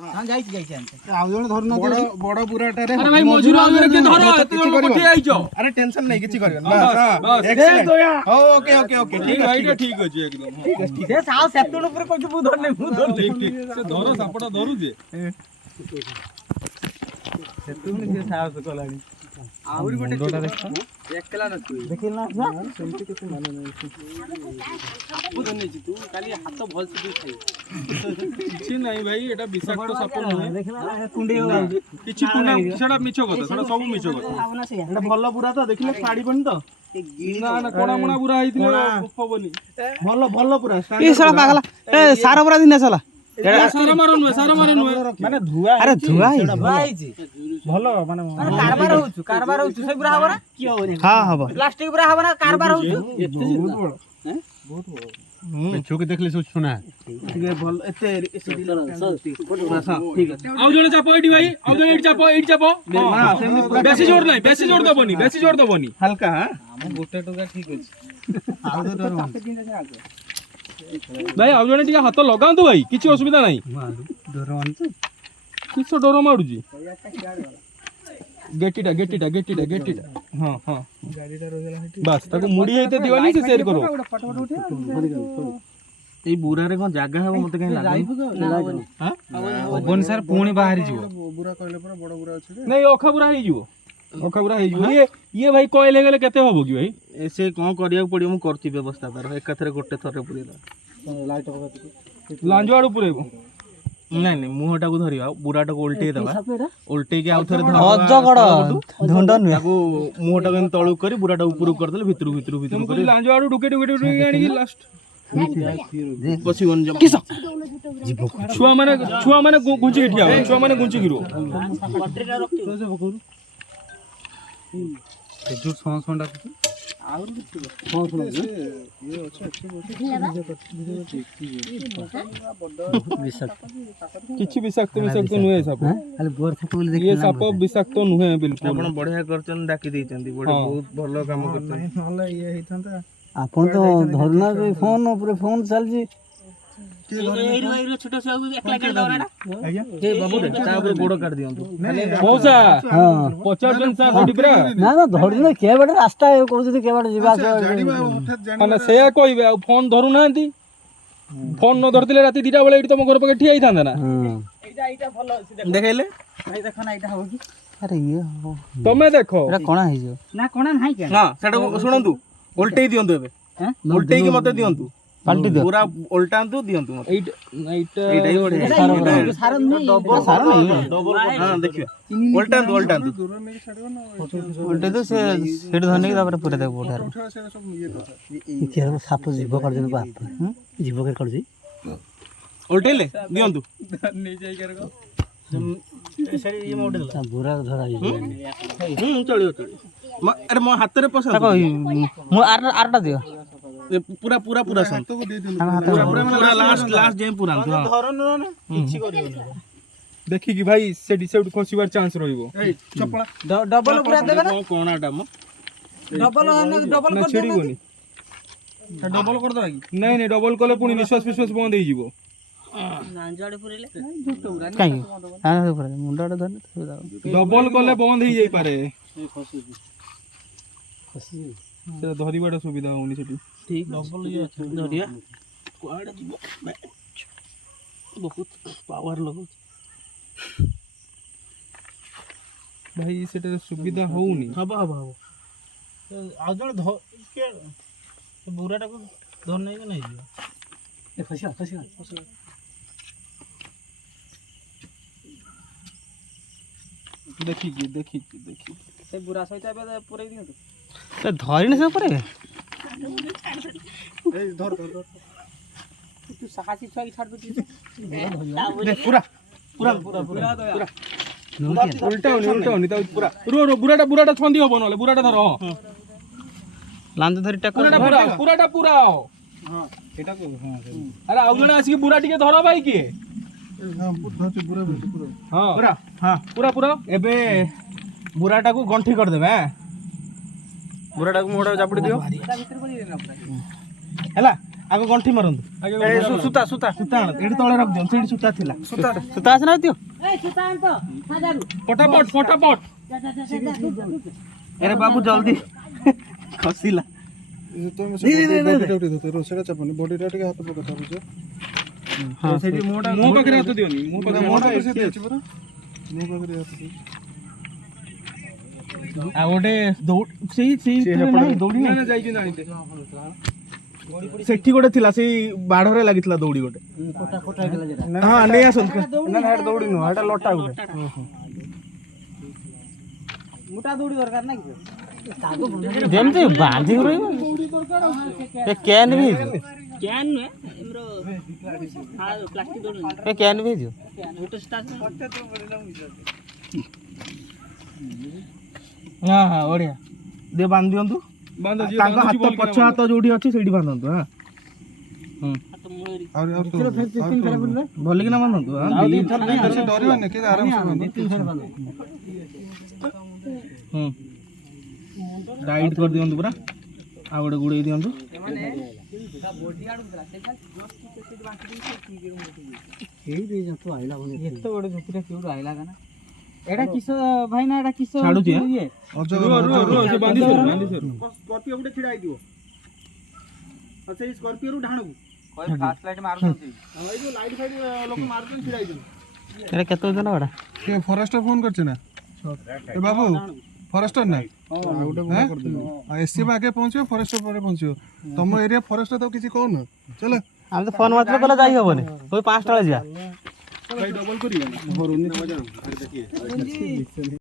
हां जाई आंते आउ जण धर न बड़ बुराटा रे अरे भाई मजूर आउ रे के धर एते जण कोठी आइछो अरे टेंशन नहीं किछि करबे बस एक्सीलेंट ओके ओके ओके ठीक है ठीक अछि एकदम ठीक से साव सेतुन ऊपर कोठी मु धर नै मु धर ठीक ठीक से धर सापटा धरु जे सेतुन से साव से कलानी आउरी गोटे एकला न तू देखिला ना सेमति किछ माने नै आपु धन्य छी तू खाली हाथ भल से दे खाई किछि नहीं भाई एटा विषाक्त साप नहे देखला कुंडी हो किछि कुंडा सेडा मिछो कथा सेडा सब मिछो कथा एटा भल बुरा तो देखले फाड़ी बनी तो ना ना कोणा मुणा बुरा आइथिले उपबनी भल भल पुरा ए साला पागला ए सारा बरा दिन साला सारा मारो नुए माने धुआ अरे धुआ आइछि भल माने कारबार होछु से बुरा हबना की होनी हां हबो प्लास्टिक बुरा हबना कारबार होछु बहुत बड़ चौकी देखले सब सुना ठीक भल एते ठीक अछि आउ जणे चापो एडी भाई आउ जणे एडी चापो हां सेमि पूरा बेसी जोर दबनी हल्का हां हम गोटे टका ठीक अछि आउ तो डर भाई आउ जणे टिका हाथ लगांतु भाई किछि असुविधा नाही डर तो किछ डर माडुजी गेटीटा हां हां गाड़ीटा रोगला हेटी बस ताको मुड़ी हेते दिवानी से शेयर करो ए बुरा रे कोन जागा हबो मते कहीं लागै हां बन सर पुणी बाहरी जीव बुरा कहले पर बड़ बुरा अछि रे नहीं अखाबुरा हे जिवो ये भाई कोइल हे गेले केते होबो की भाई से कोन करिया पड़ियो मु करती व्यवस्था तार एकाथरे गोटे थरे पुरी लाइट लांजो आडू पुरेबो नहीं नहीं मुहटा को धरिया बुराटा को उल्टे दबा उल्टे के आउ थरे अजगड़ ढंड नु ताको मुहटा को तळु करी बुराटा ऊपर कर देले भितरु तुमको लांजो आडू डुके आनी लास्ट पसी वन जम किस छुआ माने गुंची ठिया छुआ माने गुंची गिरो जुट सोंडा किछि विषाक्त नुहे साप खाली बोर फोटो ये साप विषाक्त नुहे बिल्कुल आपण बढ़िया करचन डाकी दैचंदी बहुत भलो काम करचन नले ये हेतंता आपन तो धरना फोन ऊपर फोन चल जी एरो छोटा से एकला कर दवराडा आज्ञा ए बाबू रे ता ऊपर गोड़ काट दियंतु मौसा हां 50 जन सा बडी पुरा ना ना धरना के बडे रास्ता कहू जदी के बडे जीवा माने सेया कहबे आ फोन धरु नांती फोन न धरतिले राती 2टा बेले एठी तम घर पके ठिया हिथांदा ना एटा भलो अछि देखेले भाई देखो ना एटा हो की अरे ये तमे देखो एरा कोना हे जो ना कोना नाही के ना सेटा सुनंतु उल्टे दियंतु एबे उल्टे की मते दियंतु पलटी दो पूरा उल्टांतु दियंतु मते एटा एटा ही बढ़िया सार नहीं सारा नहीं हां देखियो उल्टांतु उल्टे तो से सेट धरने के तापर पूरा देख बोठार के साप जीव कर जन बाप जीव के कर जी उल्टेले दियंतु नहीं जाई कर सेरी ये मॉडल बुरा धरा चलियो अरे मो हाथ रे पसंद मु आरटा दियो पूरा पूरा पूरा सन पूरा लास्ट जे पूरा धरन न किछि करियो न देखि कि भाई सेडी सेड खसिबार चांस रहिबो ए चपला डबल पूरा देबे ना कोणाटा मो डबल कर छिड़ीगोनी डबल कर दबा की नहीं डबल कले पुनी निश्वास बंद हो जिवो नांजाडे पुरेले काई हां पूरा मुंडाडा धरने डबल कले बंद हो जाई पारे से धरिबाटा सुविधा होनी सेठी ठीक डबल ये धरिया कोआडे जीवो बहुत पावर लगो भाई सेटा सुविधा होउनी हबा आ जण के बुराटा को धर नहीं के नहीं जीवो ए फसिया देखि से बुरा सहित बे पुरै दियो तो धरिने से परे ए धर तू साहसी छुआ की छाड़ दे पूरा उल्टा होनी ता पूरा रो बुराटा छंदी होबो नले बुराटा धर लांद धरि टक पूराटा पूरा हां एटा को हां अरे आउ जने आसी बुरा टिके धर भाई के हां पूरा हां हां पूरा एबे बुराटा को गंठी कर देबे बुराटा को मोड़ा जापड़ी दियो हैला ଆଗ ଗଣ୍ଠି ମାରନ୍ତୁ ସୂତା ସୂତା ସୂତା ଆଣ ଏଠି ତଳେ ରଖିଦିଅନ୍ତୁ ସେଇଠି ସୂତା ଥିଲା ସୁତା ଅଛି ନା ଦିଅ ଫଟାଫଟ ଫଟାଫଟ ଆରେ ବାବୁ ଜଲ୍ଦି ଖସିଲା ସେଇଠି ମୋ ପାଖରେ ହାତ ଦିଅନି ମୋ ପାଖରେ ଆଉ ଗୋଟେ ସେଇ ଦୌଡ଼ି ନା ନା ଯାଇକି ଆଣିଦେ ସେଠି ଗୋଟେ ଥିଲା ସେଇ ବାଢରେ ଲାଗିଥିଲା ଦୌଡ଼ି ଗୋଟେ ହଁ ନେଇ ଆସନ୍ତୁ ଦୌଡ଼ି ନୁହଁ ଏଟା ଲଟା ଗୋଟେ ଯେମିତି ବାନ୍ଧି ରହିବ ଏ କ୍ୟାନ୍ ବି ହେଇଯିବ ଏ କ୍ୟାନ୍ ବି ହେଇଯିବ ହଁ ହଁ ବଢିଆ ଦେ ବାନ୍ଧି ଦିଅନ୍ତୁ ତାଙ୍କ ହାତ ପଛ ହାତ ଯୋଉଠି ଅଛି ସେଇଠି ବାନ୍ଧନ୍ତୁ ହଁ ଭଲିକିନା ବାନ୍ଧନ୍ତୁ ଟାଇଟ୍ କରିଦିଅନ୍ତୁ ପୁରା ଆଉ ଗୋଟେ ଗୁଡ଼େଇ ଦିଅନ୍ତୁ ଏଟା କିସ ଭାଇ ନା ଏଟା କିସ ଛାଡୁଛି ସ୍କର୍ପିଓ ଗୋଟେ ଛିଡା ହେଇଥିବ ସେଇ ସ୍କର୍ପିଓରୁ ଢାଣକୁ ଫ୍ଲାସ୍ ଲାଇଟ୍ ମାରୁଛନ୍ତି ଲାଇଟ୍ ଫାଇଟ୍ ଲୋକ ମାରୁଛନ୍ତି ଛିଡା ହେଇଥିବ ଏଟା କେତେ ଓଜନ ଏଟା କିଏ ଫରେଷ୍ଟର ଫୋନ କରିছে ନା ଏ ବାବୁ ଫରେଷ୍ଟର ନା ଏସସି ଆଗେ ପହଞ୍ଚିବ ଫରେଷ୍ଟର ପରେ ପହଞ୍ଚିବ ତମ ଏରିଆ ଫରେଷ୍ଟର ତ କିଛି କହୁନ ଚାଲ ଆମେ ତ ଫୋନ୍ ମାତ୍ର କଲେ ଯାଇ ହବନି ওই 5টা ବେଳେ ଯିବା ଡବଲ କରିବ